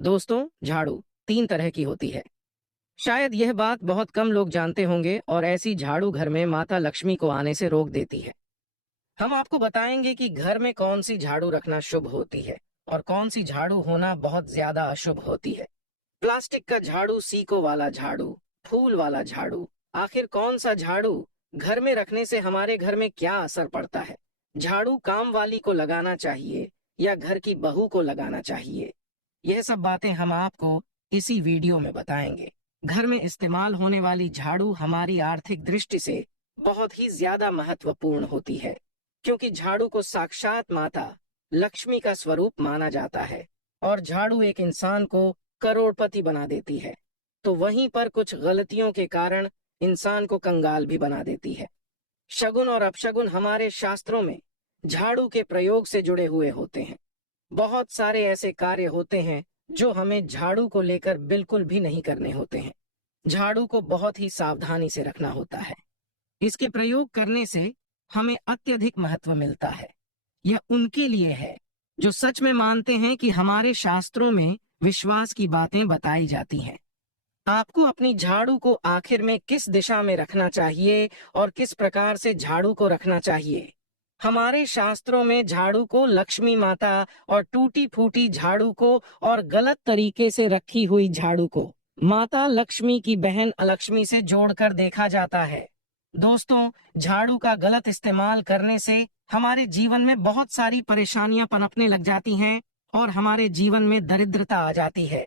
दोस्तों, झाड़ू 3 तरह की होती है। शायद यह बात बहुत कम लोग जानते होंगे और ऐसी झाड़ू घर में माता लक्ष्मी को आने से रोक देती है। हम आपको बताएंगे कि घर में कौन सी झाड़ू रखना शुभ होती है और कौन सी झाड़ू होना बहुत ज्यादा अशुभ होती है। प्लास्टिक का झाड़ू, सीको वाला झाड़ू, फूल वाला झाड़ू, आखिर कौन सा झाड़ू घर में रखने से हमारे घर में क्या असर पड़ता है? झाड़ू काम वाली को लगाना चाहिए या घर की बहू को लगाना चाहिए? यह सब बातें हम आपको इसी वीडियो में बताएंगे। घर में इस्तेमाल होने वाली झाड़ू हमारी आर्थिक दृष्टि से बहुत ही ज्यादा महत्वपूर्ण होती है, क्योंकि झाड़ू को साक्षात माता लक्ष्मी का स्वरूप माना जाता है और झाड़ू एक इंसान को करोड़पति बना देती है, तो वहीं पर कुछ गलतियों के कारण इंसान को कंगाल भी बना देती है। शगुन और अपशगुन हमारे शास्त्रों में झाड़ू के प्रयोग से जुड़े हुए होते हैं। बहुत सारे ऐसे कार्य होते हैं जो हमें झाड़ू को लेकर बिल्कुल भी नहीं करने होते हैं। झाड़ू को बहुत ही सावधानी से रखना होता है। इसके प्रयोग करने से हमें अत्यधिक महत्व मिलता है। यह उनके लिए है जो सच में मानते हैं कि हमारे शास्त्रों में विश्वास की बातें बताई जाती हैं। आपको अपनी झाड़ू को आखिर में किस दिशा में रखना चाहिए और किस प्रकार से झाड़ू को रखना चाहिए? हमारे शास्त्रों में झाड़ू को लक्ष्मी माता और टूटी फूटी झाड़ू को और गलत तरीके से रखी हुई झाड़ू को माता लक्ष्मी की बहन अलक्ष्मी से जोड़कर देखा जाता है। दोस्तों, झाड़ू का गलत इस्तेमाल करने से हमारे जीवन में बहुत सारी परेशानियां पनपने लग जाती हैं और हमारे जीवन में दरिद्रता आ जाती है।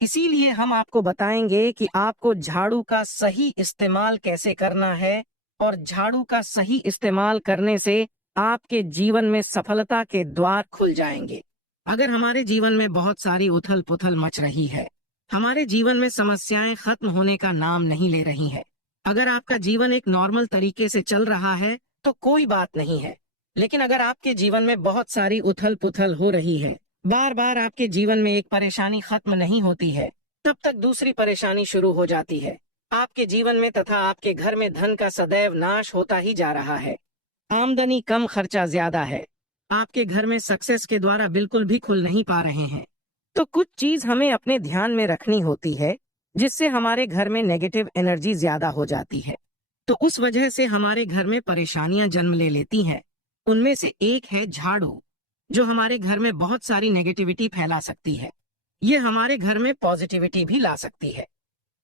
इसीलिए हम आपको बताएंगे कि आपको झाड़ू का सही इस्तेमाल कैसे करना है और झाड़ू का सही इस्तेमाल करने से आपके जीवन में सफलता के द्वार खुल जाएंगे। अगर हमारे जीवन में बहुत सारी उथल पुथल मच रही है, हमारे जीवन में समस्याएं खत्म होने का नाम नहीं ले रही हैं, अगर आपका जीवन एक नॉर्मल तरीके से चल रहा है तो कोई बात नहीं है, लेकिन अगर आपके जीवन में बहुत सारी उथल पुथल हो रही है, बार बार आपके जीवन में एक परेशानी खत्म नहीं होती है, तब तक दूसरी परेशानी शुरू हो जाती है। आपके जीवन में तथा आपके घर में धन का सदैव नाश होता ही जा रहा है। आमदनी कम, खर्चा ज्यादा है। आपके घर में सक्सेस के द्वारा बिल्कुल भी खुल नहीं पा रहे हैं। तो कुछ चीज हमें अपने ध्यान में रखनी होती है जिससे हमारे घर में नेगेटिव एनर्जी ज्यादा हो जाती है, तो उस वजह से हमारे घर में परेशानियां जन्म ले लेती हैं। उनमें से एक है झाड़ू, जो हमारे घर में बहुत सारी नेगेटिविटी फैला सकती है। ये हमारे घर में पॉजिटिविटी भी ला सकती है।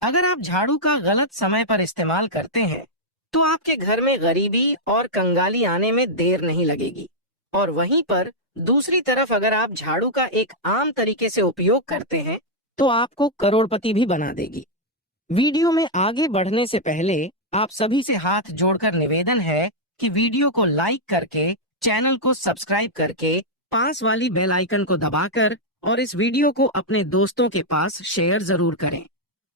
अगर आप झाड़ू का गलत समय पर इस्तेमाल करते हैं तो आपके घर में गरीबी और कंगाली आने में देर नहीं लगेगी, और वहीं पर दूसरी तरफ अगर आप झाड़ू का एक आम तरीके से उपयोग करते हैं तो आपको करोड़पति भी बना देगी। वीडियो में आगे बढ़ने से पहले आप सभी से हाथ जोड़कर निवेदन है कि वीडियो को लाइक करके, चैनल को सब्सक्राइब करके, पास वाली बेल आइकन को दबाकर और इस वीडियो को अपने दोस्तों के पास शेयर जरूर करें।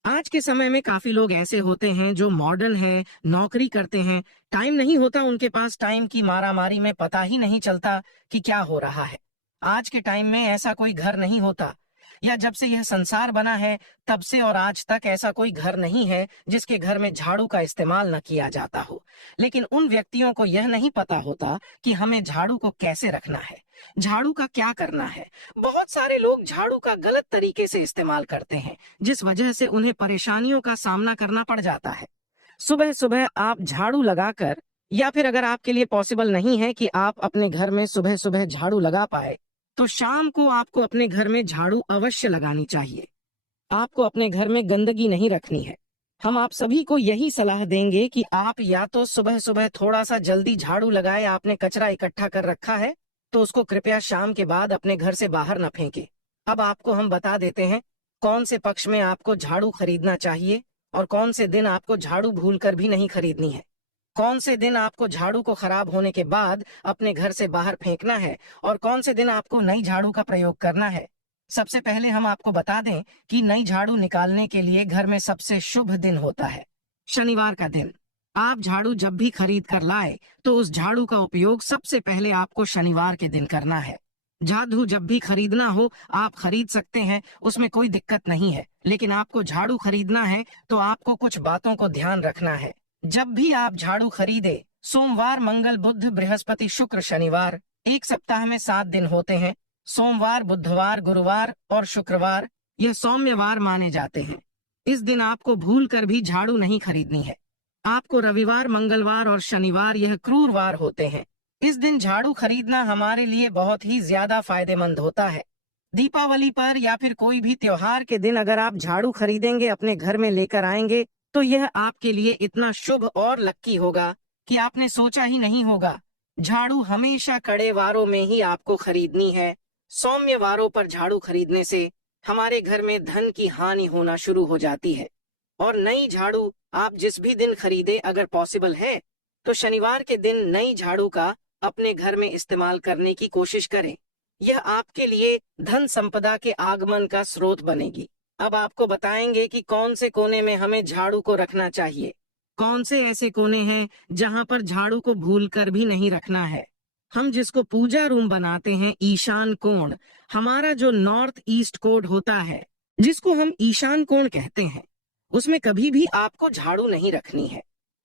आज के समय में काफी लोग ऐसे होते हैं जो मॉडर्न हैं, नौकरी करते हैं, टाइम नहीं होता उनके पास, टाइम की मारामारी में पता ही नहीं चलता कि क्या हो रहा है। आज के टाइम में ऐसा कोई घर नहीं होता, या जब से यह संसार बना है तब से और आज तक ऐसा कोई घर नहीं है जिसके घर में झाड़ू का इस्तेमाल न किया जाता हो। लेकिन उन व्यक्तियों को यह नहीं पता होता कि हमें झाड़ू को कैसे रखना है, झाड़ू का क्या करना है। बहुत सारे लोग झाड़ू का गलत तरीके से इस्तेमाल करते हैं, जिस वजह से उन्हें परेशानियों का सामना करना पड़ जाता है। सुबह सुबह आप झाड़ू लगाकर, या फिर अगर आपके लिए पॉसिबल नहीं है कि आप अपने घर में सुबह सुबह झाड़ू लगा पाए, तो शाम को आपको अपने घर में झाड़ू अवश्य लगानी चाहिए। आपको अपने घर में गंदगी नहीं रखनी है। हम आप सभी को यही सलाह देंगे कि आप या तो सुबह सुबह थोड़ा सा जल्दी झाड़ू लगाए, आपने कचरा इकट्ठा कर रखा है तो उसको कृपया शाम के बाद अपने घर से बाहर न फेंके। अब आपको हम बता देते हैं कौन से पक्ष में आपको झाड़ू खरीदना चाहिए और कौन से दिन आपको झाड़ू भूलकर भी नहीं खरीदनी है, कौन से दिन आपको झाड़ू को खराब होने के बाद अपने घर से बाहर फेंकना है और कौन से दिन आपको नई झाड़ू का प्रयोग करना है। सबसे पहले हम आपको बता दें कि नई झाड़ू निकालने के लिए घर में सबसे शुभ दिन होता है शनिवार का दिन। आप झाड़ू जब भी खरीद कर लाए तो उस झाड़ू का उपयोग सबसे पहले आपको शनिवार के दिन करना है। झाड़ू जब भी खरीदना हो आप खरीद सकते हैं, उसमें कोई दिक्कत नहीं है, लेकिन आपको झाड़ू खरीदना है तो आपको कुछ बातों को ध्यान रखना है। जब भी आप झाड़ू खरीदे, सोमवार, मंगल, बुध, बृहस्पति, शुक्र, शनिवार, एक सप्ताह में 7 दिन होते हैं। सोमवार, बुधवार, गुरुवार और शुक्रवार यह सौम्यवार माने जाते हैं। इस दिन आपको भूलकर भी झाड़ू नहीं खरीदनी है। आपको रविवार, मंगलवार और शनिवार यह क्रूर वार होते हैं। इस दिन झाड़ू खरीदना हमारे लिए बहुत ही ज्यादा फायदेमंद होता है। दीपावली पर या फिर कोई भी त्योहार के दिन अगर आप झाड़ू खरीदेंगे, अपने घर में लेकर आएंगे, तो यह आपके लिए इतना शुभ और लक्की होगा कि आपने सोचा ही नहीं होगा। झाड़ू हमेशा कड़े वारों में ही आपको खरीदनी है। सौम्य वारों पर झाड़ू खरीदने से हमारे घर में धन की हानि होना शुरू हो जाती है। और नई झाड़ू आप जिस भी दिन खरीदे, अगर पॉसिबल है तो शनिवार के दिन नई झाड़ू का अपने घर में इस्तेमाल करने की कोशिश करें। यह आपके लिए धन संपदा के आगमन का स्रोत बनेगी। अब आपको बताएंगे कि कौन से कोने में हमें झाड़ू को रखना चाहिए। कौन से ऐसे कोने हैं जहां पर झाड़ू को भूलकर भी नहीं रखना है। हम जिसको पूजा रूम बनाते हैं, ईशान कोण, हमारा जो नॉर्थ ईस्ट कोण होता है, जिसको हम ईशान कोण कहते हैं, उसमें कभी भी आपको झाड़ू नहीं रखनी है।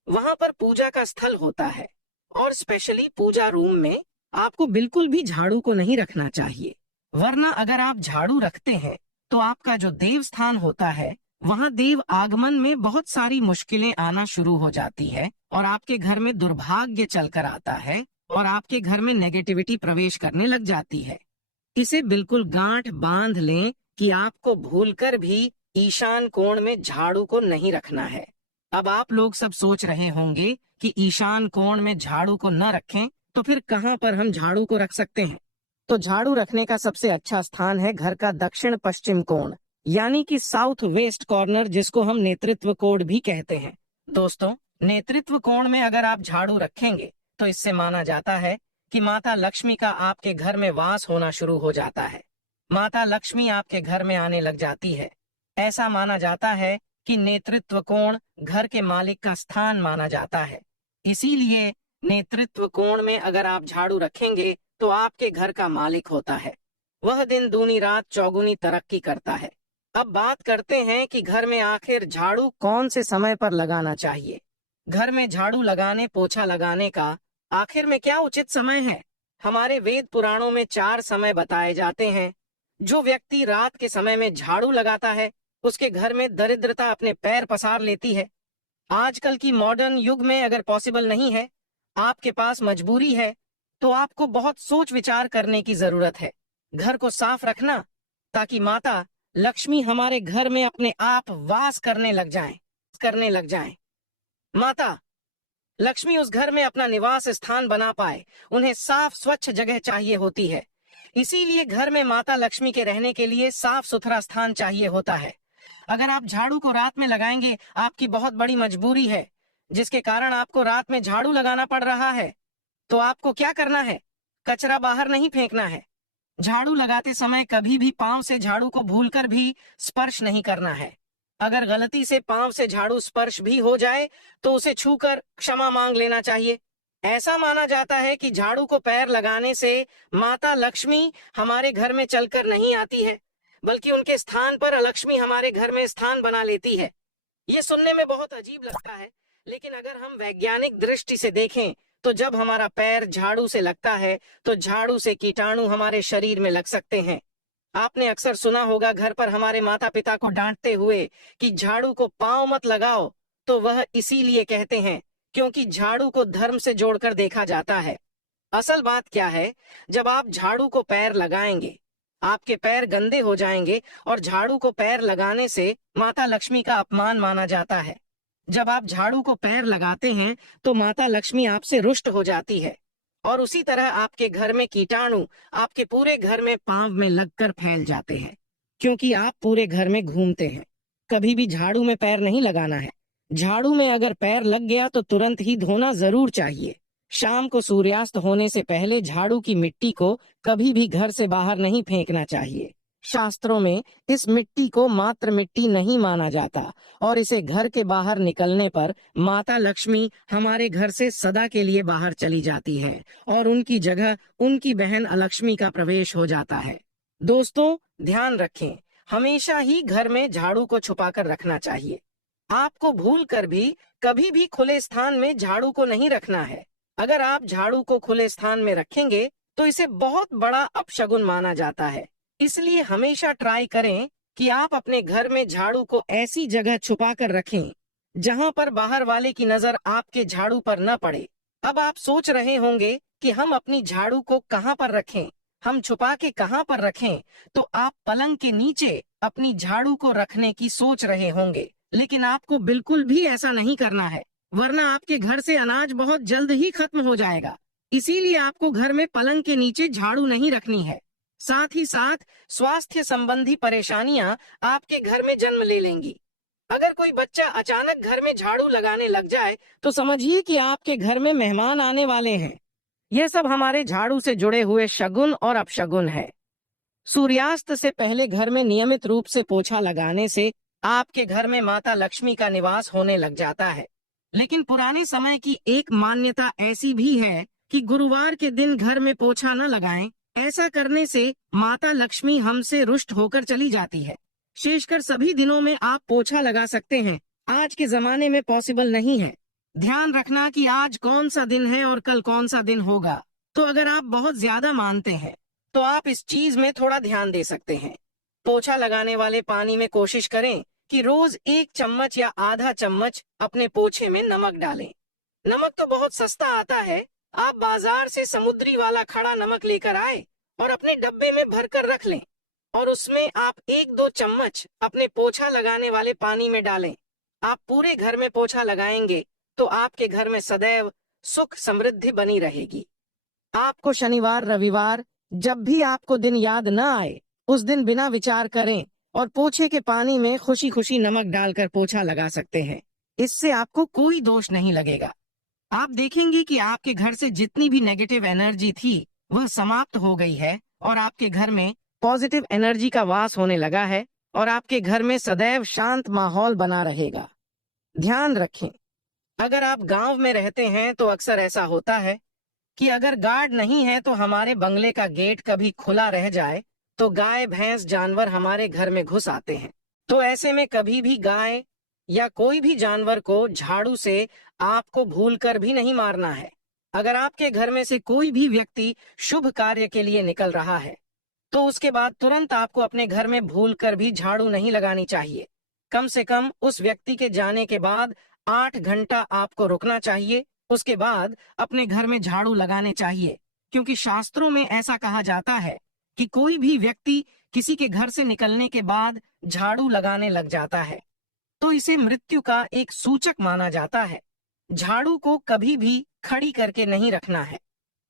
वहां पर पूजा का स्थल होता है और स्पेशली पूजा रूम में आपको बिल्कुल भी झाड़ू को नहीं रखना चाहिए। वरना अगर आप झाड़ू रखते हैं तो आपका जो देव स्थान होता है, वहां देव आगमन में बहुत सारी मुश्किलें आना शुरू हो जाती है और आपके घर में दुर्भाग्य चलकर आता है और आपके घर में नेगेटिविटी प्रवेश करने लग जाती है। इसे बिल्कुल गांठ बांध लें कि आपको भूलकर भी ईशान कोण में झाड़ू को नहीं रखना है। अब आप लोग सब सोच रहे होंगे कि ईशान कोण में झाड़ू को न रखें तो फिर कहां पर हम झाड़ू को रख सकते हैं। तो झाड़ू रखने का सबसे अच्छा स्थान है घर का दक्षिण पश्चिम कोण, यानी कि साउथ वेस्ट कॉर्नर, जिसको हम नेतृत्व कोण भी कहते हैं। दोस्तों, नेतृत्व कोण में अगर आप झाड़ू रखेंगे तो इससे माना जाता है कि माता लक्ष्मी का आपके घर में वास होना शुरू हो जाता है। माता लक्ष्मी आपके घर में आने लग जाती है। ऐसा माना जाता है कि नेतृत्व कोण घर के मालिक का स्थान माना जाता है। इसीलिए नेतृत्व कोण में अगर आप झाड़ू रखेंगे तो आपके घर का मालिक होता है। वह दिन दूनी रात चौगुनी तरक्की करता है। अब बात करते हैं कि घर में आखिर झाड़ू कौन से समय पर लगाना चाहिए। घर में झाड़ू लगाने, पोछा लगाने का आखिर में क्या उचित समय है। हमारे वेद पुराणों में 4 समय बताए जाते हैं। जो व्यक्ति रात के समय में झाड़ू लगाता है उसके घर में दरिद्रता अपने पैर पसार लेती है। आजकल की मॉडर्न युग में अगर पॉसिबल नहीं है, आपके पास मजबूरी है, तो आपको बहुत सोच विचार करने की जरूरत है। घर को साफ रखना ताकि माता लक्ष्मी हमारे घर में अपने आप वास करने लग जाएं। माता लक्ष्मी उस घर में अपना निवास स्थान बना पाए, उन्हें साफ स्वच्छ जगह चाहिए होती है। इसीलिए घर में माता लक्ष्मी के रहने के लिए साफ सुथरा स्थान चाहिए होता है। अगर आप झाड़ू को रात में लगाएंगे, आपकी बहुत बड़ी मजबूरी है जिसके कारण आपको रात में झाड़ू लगाना पड़ रहा है, तो आपको क्या करना है? कचरा बाहर नहीं फेंकना है। झाड़ू लगाते समय कभी भी पांव से झाड़ू को भूलकर भी स्पर्श नहीं करना है। अगर गलती से पांव से झाड़ू स्पर्श भी हो जाए तो उसे छूकर क्षमा मांग लेना चाहिए। ऐसा माना जाता है कि झाड़ू को पैर लगाने से माता लक्ष्मी हमारे घर में चलकर नहीं आती है, बल्कि उनके स्थान पर अलक्ष्मी हमारे घर में स्थान बना लेती है। ये सुनने में बहुत अजीब लगता है, लेकिन अगर हम वैज्ञानिक दृष्टि से देखें तो जब हमारा पैर झाड़ू से लगता है तो झाड़ू से कीटाणु हमारे शरीर में लग सकते हैं। आपने अक्सर सुना होगा घर पर हमारे माता पिता को डांटते हुए कि झाड़ू को पांव मत लगाओ, तो वह इसीलिए कहते हैं क्योंकि झाड़ू को धर्म से जोड़कर देखा जाता है। असल बात क्या है, जब आप झाड़ू को पैर लगाएंगे, आपके पैर गंदे हो जाएंगे और झाड़ू को पैर लगाने से माता लक्ष्मी का अपमान माना जाता है। जब आप झाड़ू को पैर लगाते हैं तो माता लक्ष्मी आपसे रुष्ट हो जाती है और उसी तरह आपके घर में कीटाणु आपके पूरे घर में पांव में लगकर फैल जाते हैं, क्योंकि आप पूरे घर में घूमते हैं। कभी भी झाड़ू में पैर नहीं लगाना है। झाड़ू में अगर पैर लग गया तो तुरंत ही धोना जरूर चाहिए। शाम को सूर्यास्त होने से पहले झाड़ू की मिट्टी को कभी भी घर से बाहर नहीं फेंकना चाहिए। शास्त्रों में इस मिट्टी को मात्र मिट्टी नहीं माना जाता और इसे घर के बाहर निकलने पर माता लक्ष्मी हमारे घर से सदा के लिए बाहर चली जाती है और उनकी जगह उनकी बहन अलक्ष्मी का प्रवेश हो जाता है। दोस्तों, ध्यान रखें, हमेशा ही घर में झाड़ू को छुपाकर रखना चाहिए। आपको भूल कर भी कभी भी खुले स्थान में झाड़ू को नहीं रखना है। अगर आप झाड़ू को खुले स्थान में रखेंगे तो इसे बहुत बड़ा अपशगुन माना जाता है। इसलिए हमेशा ट्राई करें कि आप अपने घर में झाड़ू को ऐसी जगह छुपा कर रखें जहां पर बाहर वाले की नजर आपके झाड़ू पर न पड़े। अब आप सोच रहे होंगे कि हम अपनी झाड़ू को कहां पर रखें, हम छुपा के कहां पर रखें। तो आप पलंग के नीचे अपनी झाड़ू को रखने की सोच रहे होंगे, लेकिन आपको बिल्कुल भी ऐसा नहीं करना है, वरना आपके घर से अनाज बहुत जल्द ही खत्म हो जाएगा। इसीलिए आपको घर में पलंग के नीचे झाड़ू नहीं रखनी है। साथ ही साथ स्वास्थ्य संबंधी परेशानियां आपके घर में जन्म ले लेंगी। अगर कोई बच्चा अचानक घर में झाड़ू लगाने लग जाए तो समझिए कि आपके घर में मेहमान आने वाले हैं। यह सब हमारे झाड़ू से जुड़े हुए शगुन और अपशगुन है। सूर्यास्त से पहले घर में नियमित रूप से पोछा लगाने से आपके घर में माता लक्ष्मी का निवास होने लग जाता है। लेकिन पुराने समय की एक मान्यता ऐसी भी है कि गुरुवार के दिन घर में पोछा न लगाएं। ऐसा करने से माता लक्ष्मी हमसे रुष्ट होकर चली जाती है। शेषकर सभी दिनों में आप पोछा लगा सकते हैं, आज के जमाने में पॉसिबल नहीं है। ध्यान रखना कि आज कौन सा दिन है और कल कौन सा दिन होगा। तो अगर आप बहुत ज्यादा मानते हैं तो आप इस चीज में थोड़ा ध्यान दे सकते हैं। पोछा लगाने वाले पानी में कोशिश करें कि रोज 1 चम्मच या आधा चम्मच अपने पोछे में नमक डालें। नमक तो बहुत सस्ता आता है, आप बाजार से समुद्री वाला खड़ा नमक लेकर आए और अपने डब्बे में भरकर रख लें और उसमें आप 1-2 चम्मच अपने पोछा लगाने वाले पानी में डालें। आप पूरे घर में पोछा लगाएंगे तो आपके घर में सदैव सुख समृद्धि बनी रहेगी। आपको शनिवार रविवार जब भी आपको दिन याद न आए, उस दिन बिना विचार करें और पोछे के पानी में खुशी खुशी नमक डालकर पोछा लगा सकते हैं। इससे आपको कोई दोष नहीं लगेगा। आप देखेंगे कि आपके घर से जितनी भी नेगेटिव एनर्जी थी वह समाप्त हो गई है और आपके घर में पॉजिटिव एनर्जी का वास होने लगा है और आपके घर में सदैव शांत माहौल बना रहेगा। ध्यान रखें, अगर आप गांव में रहते हैं तो अक्सर ऐसा होता है कि अगर गार्ड नहीं है तो हमारे बंगले का गेट कभी खुला रह जाए तो गाय भैंस जानवर हमारे घर में घुस आते हैं। तो ऐसे में कभी भी गाय या कोई भी जानवर को झाड़ू से आपको भूलकर भी नहीं मारना है। अगर आपके घर में से कोई भी व्यक्ति शुभ कार्य के लिए निकल रहा है तो उसके बाद तुरंत आपको अपने घर में भूलकर भी झाड़ू नहीं लगानी चाहिए। कम से कम उस व्यक्ति के जाने के बाद 8 घंटा आपको रुकना चाहिए, उसके बाद अपने घर में झाड़ू लगाने चाहिए। क्योंकि शास्त्रों में ऐसा कहा जाता है कि कोई भी व्यक्ति किसी के घर से निकलने के बाद झाड़ू लगाने लग जाता है तो इसे मृत्यु का एक सूचक माना जाता है। झाड़ू को कभी भी खड़ी करके नहीं रखना है।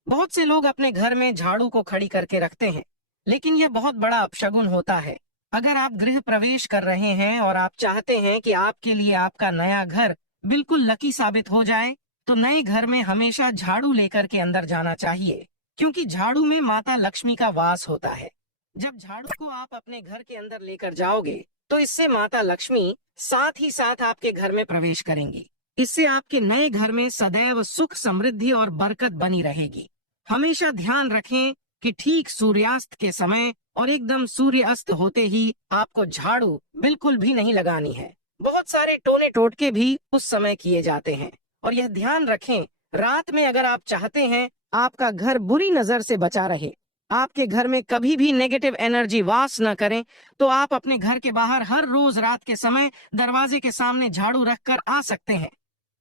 बहुत से लोग अपने घर में झाड़ू को खड़ी करके रखते हैं, लेकिन यह बहुत बड़ा अपशगुन होता है। अगर आप गृह प्रवेश कर रहे हैं और आप चाहते हैं कि आपके लिए आपका नया घर बिल्कुल लकी साबित हो जाए तो नए घर में हमेशा झाड़ू लेकर के अंदर जाना चाहिए, क्योंकि झाड़ू में माता लक्ष्मी का वास होता है। जब झाड़ू को आप अपने घर के अंदर लेकर जाओगे तो इससे माता लक्ष्मी साथ ही साथ आपके घर में प्रवेश करेंगी। इससे आपके नए घर में सदैव सुख समृद्धि और बरकत बनी रहेगी। हमेशा ध्यान रखें कि ठीक सूर्यास्त के समय और एकदम सूर्य अस्त होते ही आपको झाड़ू बिल्कुल भी नहीं लगानी है। बहुत सारे टोने टोटके भी उस समय किए जाते हैं और यह ध्यान रखें, रात में अगर आप चाहते हैं आपका घर बुरी नजर से बचा रहे, आपके घर में कभी भी नेगेटिव एनर्जी वास न करें, तो आप अपने घर के बाहर हर रोज रात के समय दरवाजे के सामने झाड़ू रखकर आ सकते हैं।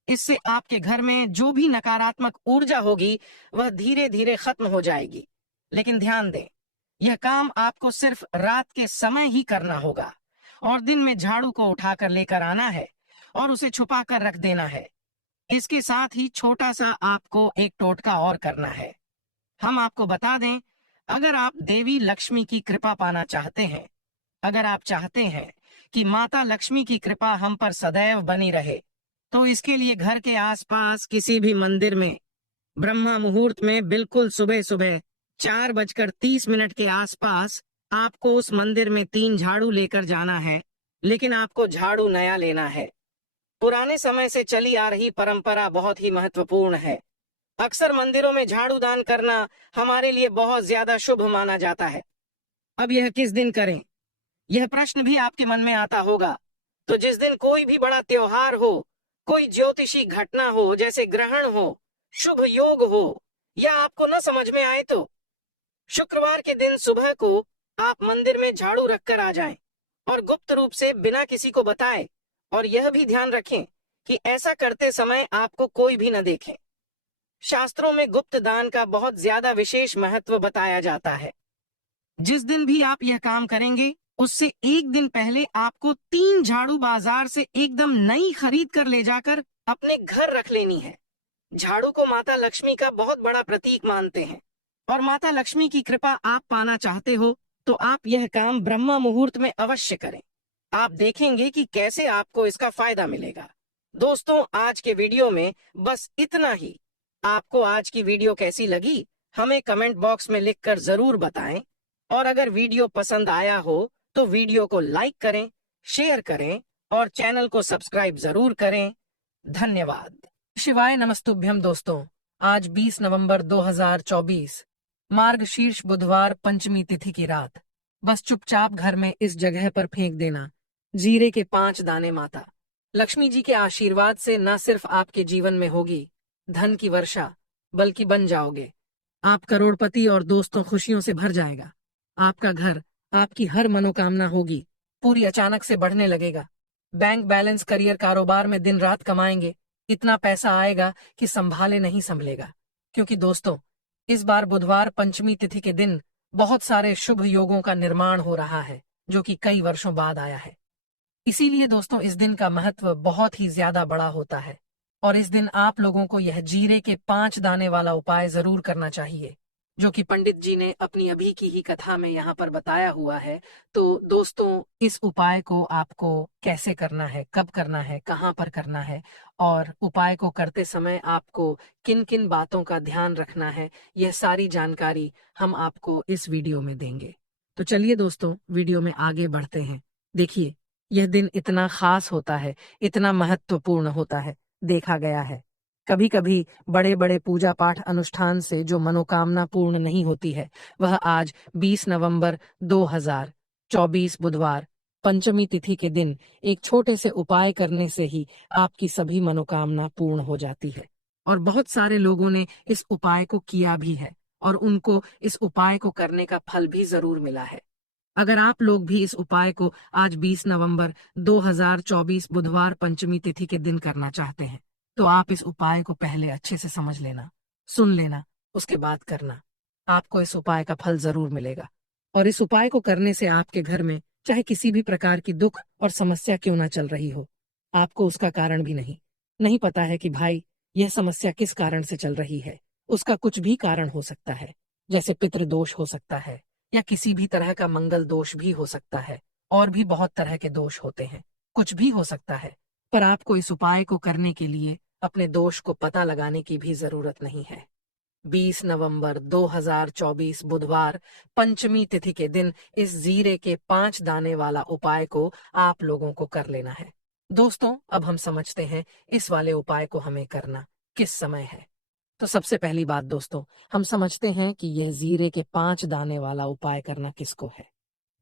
इससे आपके घर में जो भी नकारात्मक ऊर्जा होगी वह धीरे धीरे खत्म हो जाएगी। लेकिन ध्यान दें, यह काम आपको सिर्फ रात के समय ही करना होगा और दिन में झाड़ू को उठाकर लेकर आना है और उसे छुपा कर रख देना है। इसके साथ ही छोटा सा आपको एक टोटका और करना है। हम आपको बता दें, अगर आप देवी लक्ष्मी की कृपा पाना चाहते हैं, अगर आप चाहते हैं कि माता लक्ष्मी की कृपा हम पर सदैव बनी रहे, तो इसके लिए घर के आसपास किसी भी मंदिर में ब्रह्मा मुहूर्त में बिल्कुल सुबह सुबह 4:30 के आसपास आपको उस मंदिर में 3 झाड़ू लेकर जाना है। लेकिन आपको झाड़ू नया लेना है। पुराने समय से चली आ रही परंपरा बहुत ही महत्वपूर्ण है। अक्सर मंदिरों में झाड़ू दान करना हमारे लिए बहुत ज्यादा शुभ माना जाता है। अब यह किस दिन करें, यह प्रश्न भी आपके मन में आता होगा। तो जिस दिन कोई भी बड़ा त्योहार हो, कोई ज्योतिषी घटना हो, जैसे ग्रहण हो, शुभ योग हो, या आपको न समझ में आए तो शुक्रवार के दिन सुबह को आप मंदिर में झाड़ू रखकर आ जाएं और गुप्त रूप से बिना किसी को बताए। और यह भी ध्यान रखें कि ऐसा करते समय आपको कोई भी न देखे। शास्त्रों में गुप्त दान का बहुत ज्यादा विशेष महत्व बताया जाता है। जिस दिन भी आप यह काम करेंगे उससे एक दिन पहले आपको 3 झाड़ू बाजार से एकदम नई खरीद कर ले जाकर अपने घर रख लेनी है। झाड़ू को माता लक्ष्मी का बहुत बड़ा प्रतीक मानते हैं और माता लक्ष्मी की कृपा आप पाना चाहते हो तो आप यह काम ब्रह्म मुहूर्त में अवश्य करें। आप देखेंगे कि कैसे आपको इसका फायदा मिलेगा। दोस्तों, आज के वीडियो में बस इतना ही। आपको आज की वीडियो कैसी लगी हमें कमेंट बॉक्स में लिखकर जरूर बताएं। और अगर वीडियो पसंद आया हो तो वीडियो को लाइक करें, शेयर करें और चैनल को सब्सक्राइब जरूर करें। धन्यवाद। शिवाय नमस्तुभ्यम। दोस्तों, आज 20 नवंबर 2024 मार्गशीर्ष बुधवार पंचमी तिथि की रात। बस चुपचाप घर में इस जगह पर फेंक देना जीरे के 5 दाने। माता लक्ष्मी जी के आशीर्वाद से न सिर्फ आपके जीवन में होगी धन की वर्षा, बल्कि बन जाओगे आप करोड़पति और दोस्तों खुशियों से भर जाएगा। आपका घर, आपकी हर मनोकामना होगी पूरी अचानक से बढ़ने लगेगा। बैंक बैलेंस, करियर, कारोबार में दिन रात कमाएंगे। इतना पैसा आएगा कि संभाले नहीं संभलेगा। क्योंकि दोस्तों, इस बार बुधवार पंचमी तिथि के दिन बहुत सारे शुभ योगों का निर्माण हो रहा है जो कि कई वर्षों बाद आया है। इसीलिए दोस्तों, इस दिन का महत्व बहुत ही ज्यादा बड़ा होता है और इस दिन आप लोगों को यह जीरे के 5 दाने वाला उपाय जरूर करना चाहिए जो कि पंडित जी ने अपनी अभी की ही कथा में यहाँ पर बताया हुआ है। तो दोस्तों, इस उपाय को आपको कैसे करना है, कब करना है, कहाँ पर करना है और उपाय को करते समय आपको किन किन बातों का ध्यान रखना है, यह सारी जानकारी हम आपको इस वीडियो में देंगे। तो चलिए दोस्तों, वीडियो में आगे बढ़ते हैं। देखिए, यह दिन इतना खास होता है, इतना महत्वपूर्ण होता है। देखा गया है कभी कभी बड़े बड़े पूजा पाठ अनुष्ठान से जो मनोकामना पूर्ण नहीं होती है, वह आज 20 नवंबर 2024 बुधवार पंचमी तिथि के दिन एक छोटे से उपाय करने से ही आपकी सभी मनोकामना पूर्ण हो जाती है। और बहुत सारे लोगों ने इस उपाय को किया भी है और उनको इस उपाय को करने का फल भी जरूर मिला है। अगर आप लोग भी इस उपाय को आज 20 नवंबर 2024 बुधवार पंचमी तिथि के दिन करना चाहते हैं तो आप इस उपाय को पहले अच्छे से समझ लेना, सुन लेना, उसके बाद करना। आपको इस उपाय का फल जरूर मिलेगा। और इस उपाय को करने से आपके घर में चाहे किसी भी प्रकार की दुख और समस्या क्यों ना चल रही हो, आपको उसका कारण भी नहीं पता है कि भाई यह समस्या किस कारण से चल रही है। उसका कुछ भी कारण हो सकता है, जैसे पितृदोष हो सकता है या किसी भी तरह का मंगल दोष भी हो सकता है। और भी बहुत तरह के दोष होते हैं, कुछ भी हो सकता है। पर आपको इस उपाय को करने के लिए अपने दोष को पता लगाने की भी जरूरत नहीं है। 20 नवंबर 2024 बुधवार पंचमी तिथि के दिन इस जीरे के 5 दाने वाला उपाय को आप लोगों को कर लेना है। दोस्तों, अब हम समझते हैं इस वाले उपाय को हमें करना किस समय है। तो सबसे पहली बात दोस्तों, हम समझते हैं कि यह जीरे के 5 दाने वाला उपाय करना किसको है।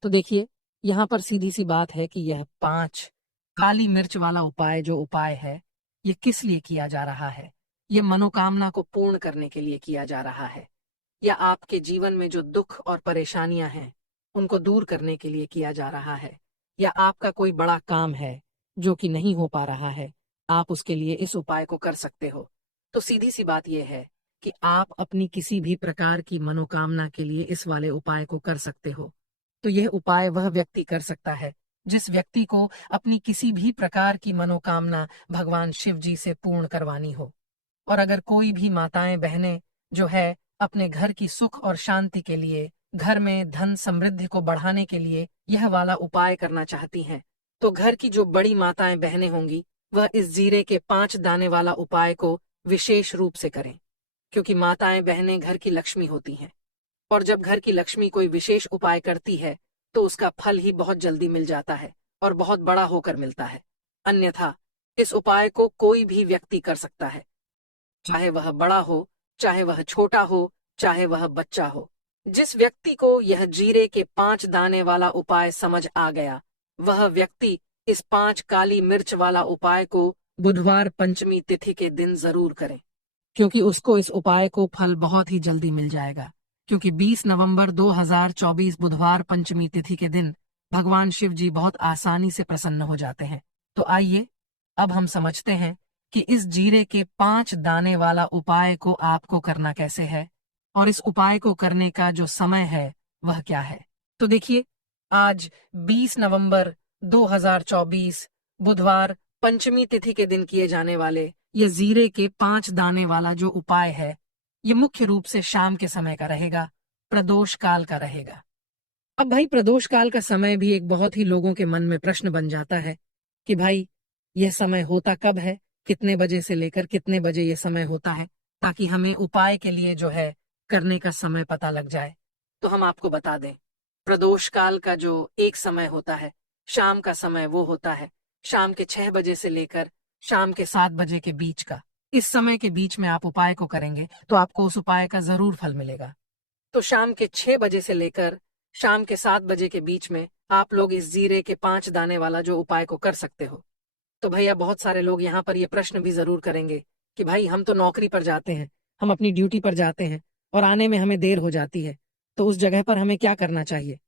तो देखिए, यहाँ पर सीधी सी बात है कि यह 5 काली मिर्च वाला उपाय जो उपाय है, ये किस लिए किया जा रहा है। ये मनोकामना को पूर्ण करने के लिए किया जा रहा है, या आपके जीवन में जो दुख और परेशानियां हैं उनको दूर करने के लिए किया जा रहा है, या आपका कोई बड़ा काम है जो कि नहीं हो पा रहा है, आप उसके लिए इस उपाय को कर सकते हो। तो सीधी सी बात यह है कि आप अपनी किसी भी प्रकार की मनोकामना के लिए इस वाले उपाय को कर सकते हो। तो यह उपाय वह व्यक्ति कर सकता है जिस व्यक्ति को अपनी किसी भी प्रकार की मनोकामना भगवान शिव जी से पूर्ण करवानी हो। और अगर कोई भी माताएं बहनें जो है अपने घर की सुख और शांति के लिए, घर में धन समृद्धि को बढ़ाने के लिए यह वाला उपाय करना चाहती हैं, तो घर की जो बड़ी माताएं बहनें होंगी वह इस जीरे के 5 दाने वाला उपाय को विशेष रूप से करें। क्योंकि माताएं बहनें घर की लक्ष्मी होती हैं और जब घर की लक्ष्मी कोई विशेष उपाय करती है तो उसका फल ही बहुत जल्दी मिल जाता है और बहुत बड़ा होकर मिलता है। अन्यथा इस उपाय को कोई भी व्यक्ति कर सकता है, चाहे वह बड़ा हो, चाहे वह छोटा हो, चाहे वह बच्चा हो। जिस व्यक्ति को यह जीरे के 5 दाने वाला उपाय समझ आ गया, वह व्यक्ति इस 5 काली मिर्च वाला उपाय को बुधवार पंचमी तिथि के दिन जरूर करें, क्योंकि उसको इस उपाय को फल बहुत ही जल्दी मिल जाएगा। क्योंकि 20 नवंबर 2024 बुधवार पंचमी तिथि के दिन भगवान शिव जी बहुत आसानी से प्रसन्न हो जाते हैं। तो आइए अब हम समझते हैं कि इस जीरे के 5 दाने वाला उपाय को आपको करना कैसे है और इस उपाय को करने का जो समय है वह क्या है। तो देखिए, आज 20 नवंबर 2024 बुधवार पंचमी तिथि के दिन किए जाने वाले ये जीरे के 5 दाने वाला जो उपाय है, ये मुख्य रूप से शाम के समय का रहेगा, प्रदोष काल का रहेगा। अब भाई, प्रदोष काल का समय भी एक बहुत ही लोगों के मन में प्रश्न बन जाता है कि भाई यह समय होता कब है, कितने बजे से लेकर कितने बजे यह समय होता है, ताकि हमें उपाय के लिए जो है करने का समय पता लग जाए। तो हम आपको बता दें, प्रदोष काल का जो एक समय होता है, शाम का समय, वो होता है शाम के 6 बजे से लेकर शाम के 7 बजे के बीच का। इस समय के बीच में आप उपाय को करेंगे तो आपको उस उपाय का जरूर फल मिलेगा। तो शाम के 6 बजे से लेकर शाम के 7 बजे के बीच में आप लोग इस जीरे के 5 दाने वाला जो उपाय को कर सकते हो। तो भैया, बहुत सारे लोग यहाँ पर ये प्रश्न भी जरूर करेंगे कि भाई हम तो नौकरी पर जाते हैं, हम अपनी ड्यूटी पर जाते हैं और आने में हमें देर हो जाती है, तो उस जगह पर हमें क्या करना चाहिए।